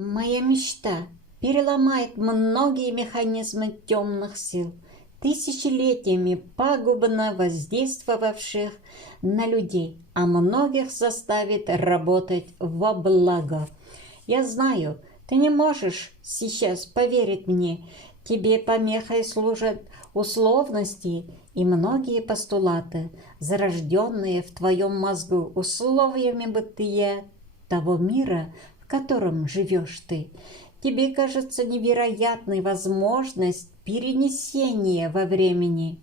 Моя мечта переломает многие механизмы темных сил, тысячелетиями пагубно воздействовавших на людей, а многих заставит работать во благо. Я знаю, ты не можешь сейчас поверить мне. Тебе помехой служат условности и многие постулаты, зарожденные в твоем мозгу условиями бытия того мира, в котором живешь ты. Тебе кажется невероятной возможность перенесения во времени.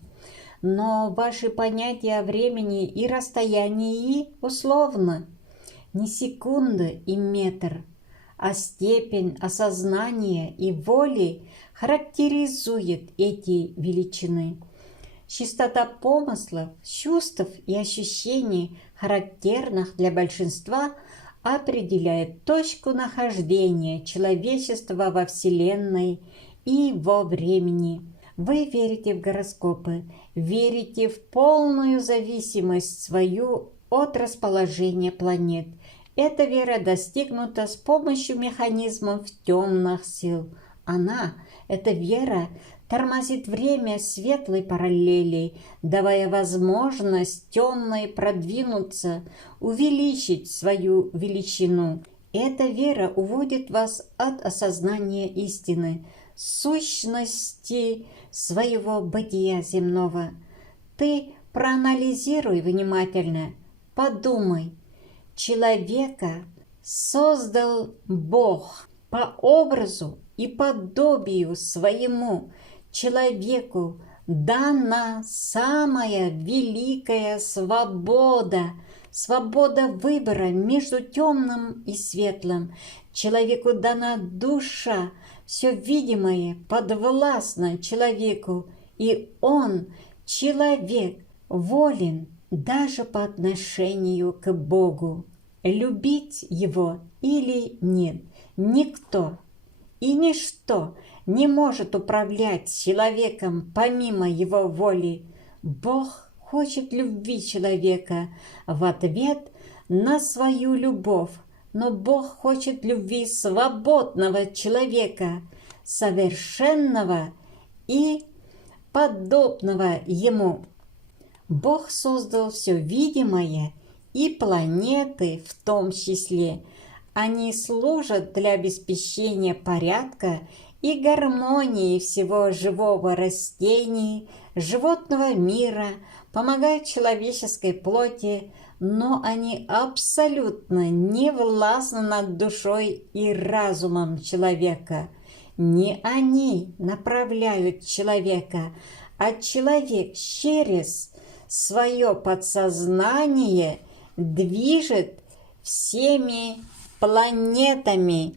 Но ваши понятия о времени и расстоянии условно. Не секунда и метр, а степень осознания и воли характеризует эти величины. Чистота помыслов, чувств и ощущений, характерных для большинства, определяет точку нахождения человечества во Вселенной и во времени. Вы верите в гороскопы, верите в полную зависимость свою от расположения планет. Эта вера достигнута с помощью механизмов темных сил. Эта вера, тормозит время светлой параллели, давая возможность темной продвинуться, увеличить свою величину. Эта вера уводит вас от осознания истины, сущности своего бытия земного. Ты проанализируй внимательно, подумай. Человека создал Бог по образу и подобию своему. Человеку дана самая великая свобода, свобода выбора между темным и светлым. Человеку дана душа, все видимое подвластно человеку, и он, человек, волен даже по отношению к Богу. Любить его или нет, никто и ничто не может управлять человеком помимо его воли. Бог хочет любви человека в ответ на свою любовь, но Бог хочет любви свободного человека, совершенного и подобного ему. Бог создал все видимое и планеты в том числе. Они служат для обеспечения порядка и гармонии всего живого растений, животного мира, помогают человеческой плоти, но они абсолютно не властны над душой и разумом человека. Не они направляют человека, а человек через свое подсознание движет всеми планетами.